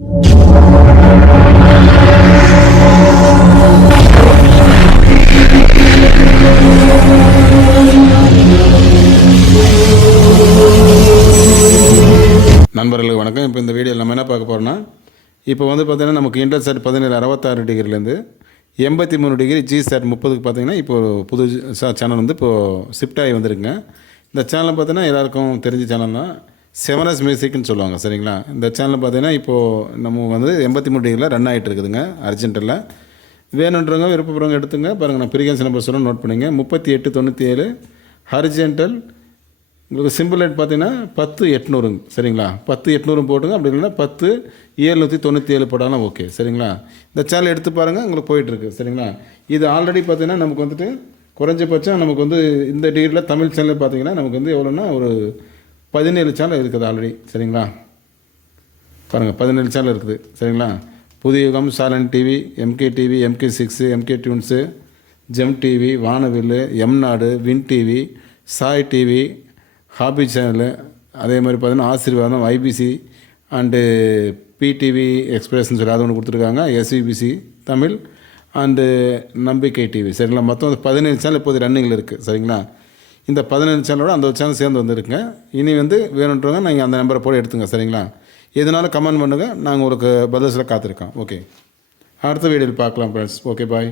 நண்பர்களுக்கு வணக்கம். இப்போ இந்த வீடியோவில் நம்ம என்ன பார்க்க போகிறோம்னா, இப்போ வந்து பார்த்திங்கன்னா நமக்கு இன்டர்செட் 1766 டிகிரிலேருந்து 83 டிகிரி ஜிசேட் 30க்கு பார்த்திங்கன்னா இப்போது புது சேனல் வந்து இப்போது ஷிஃப்ட் ஆகி வந்துருக்குங்க. இந்த சேனல் பார்த்திங்கன்னா எல்லாருக்கும் தெரிஞ்ச சேனல் தான், 7S மியூசிக்னு சொல்லுவாங்க. சரிங்களா? இந்த சேனல் பார்த்திங்கன்னா இப்போது நம்ம வந்து 83 டிகிரியில் ரன் ஆகிட்டு இருக்குதுங்க. அர்ஜென்ட்டில் வேணுன்றவங்க விருப்பப்படுறவங்க எடுத்துங்க. பாருங்கள், நான் ஃப்ரீக்வன்சி நம்பர் சொல்ல நோட் பண்ணிங்க. 3897 ஹரிஜென்டல். உங்களுக்கு சிம்பிள் ரேட் பார்த்தீங்கன்னா 10,800. சரிங்களா? 10,800 போட்டுங்க. அப்படி இல்லைன்னா 10,797 போட்டாலும் ஓகே. சரிங்களா? இந்த சேனல் எடுத்து பாருங்கள், உங்களுக்கு போயிட்டுருக்கு. சரிங்களா? இது ஆல்ரெடி பார்த்தீங்கன்னா நமக்கு வந்துட்டு குறைஞ்சபட்சம் நமக்கு வந்து இந்த டிகிரியில் தமிழ் சேனல் பார்த்தீங்கன்னா நமக்கு வந்து எவ்வளோன்னா ஒரு 17 சேனல் இருக்குது ஆல்ரெடி. சரிங்களா? பாருங்கள், 17 சேனல் இருக்குது. சரிங்களா? புதியுகம், சாலன் TV, MK TV, MK6, MK Tunes, Gem TV, Vanavil, எம்நாடு, Win TV, Sai TV, hobby channel, அதே மாதிரி பார்த்தீங்கன்னா ஆசீர்வாதம், IBC அண்டு PTV எக்ஸ்பிரஸ்ன்னு சொல்லி அது ஒன்று கொடுத்துருக்காங்க, SVBC தமிழ் அண்டு நம்பிக்கை டிவி. சரிங்களா? மொத்தம் 17 சேனல் இப்போது ரன்னிங்கில் இருக்குது. சரிங்களா? இந்த 17 சேனலோட அந்த ஒரு சேனல் சேர்ந்து வந்துருக்குங்க. இனி வந்து வேணுன்றவங்க நீங்கள் அந்த நம்பரை போட எடுத்துங்க. சரிங்களா? எதுனாலும் கமெண்ட் பண்ணுங்கள், நாங்கள் உங்களுக்கு பதில் சொல்ல காத்திருக்கோம். ஓகே, அடுத்த வீடியோவில் பார்க்கலாம் ஃப்ரெண்ட்ஸ். ஓகே, பாய்.